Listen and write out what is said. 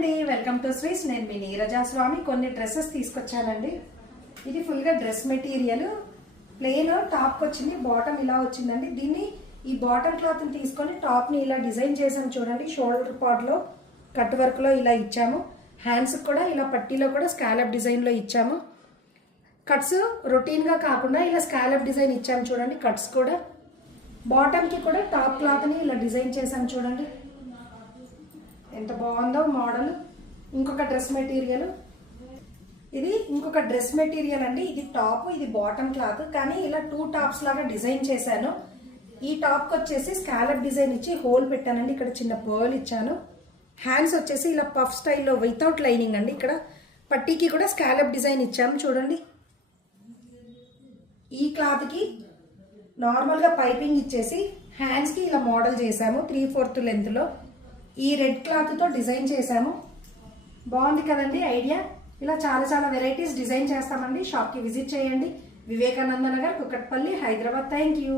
అండి, welcome to Suisse. నేను మీ నీరజా స్వామి. కొన్ని డ్రెస్సెస్ తీసుకొచ్చానండి. ఇది ఫుల్గా డ్రెస్ మెటీరియల్, ప్లెయిన్ టాప్కి వచ్చింది, బాటమ్ ఇలా వచ్చిందండి. దీన్ని ఈ బాటమ్ క్లాత్ని తీసుకొని టాప్ని ఇలా డిజైన్ చేసాము చూడండి. షోల్డర్ పార్ట్లో కట్ వర్క్లో ఇలా ఇచ్చాము. హ్యాండ్స్కి కూడా ఇలా పట్టీలో కూడా స్కాలప్ డిజైన్లో ఇచ్చాము. కట్స్ రొటీన్గా కాకుండా ఇలా స్కాలప్ డిజైన్ ఇచ్చాము చూడండి. కట్స్ కూడా బాటమ్కి కూడా టాప్ క్లాత్ని ఇలా డిజైన్ చేసాము చూడండి. ఎంత బాగుందో మోడల్. ఇంకొక డ్రెస్ మెటీరియల్, ఇది ఇంకొక డ్రెస్ మెటీరియల్ అండి. ఇది టాప్, ఇది బాటమ్ క్లాత్, కానీ ఇలా 2 టాప్స్ లాగా డిజైన్ చేశాను. ఈ టాప్కి వచ్చేసి స్కాలప్ డిజైన్ ఇచ్చి హోల్ పెట్టానండి. ఇక్కడ చిన్న పర్ల్ ఇచ్చాను. హ్యాండ్స్ వచ్చేసి ఇలా పఫ్ స్టైల్లో వితౌట్ లైనింగ్ అండి. ఇక్కడ పట్టీకి కూడా స్కాలప్ డిజైన్ ఇచ్చాము చూడండి. ఈ క్లాత్కి నార్మల్గా పైపింగ్ ఇచ్చేసి హ్యాండ్స్కి ఇలా మోడల్ చేసాము 3/4 లెంత్లో. ఈ రెడ్ క్లాత్తో డిజైన్ చేసాము. బాగుంది కదండి ఐడియా. ఇలా చాలా వెరైటీస్ డిజైన్ చేస్తామండి. షాప్కి విజిట్ చేయండి. వివేకానంద నగర్, కుకట్పల్లి, హైదరాబాద్. Thank you.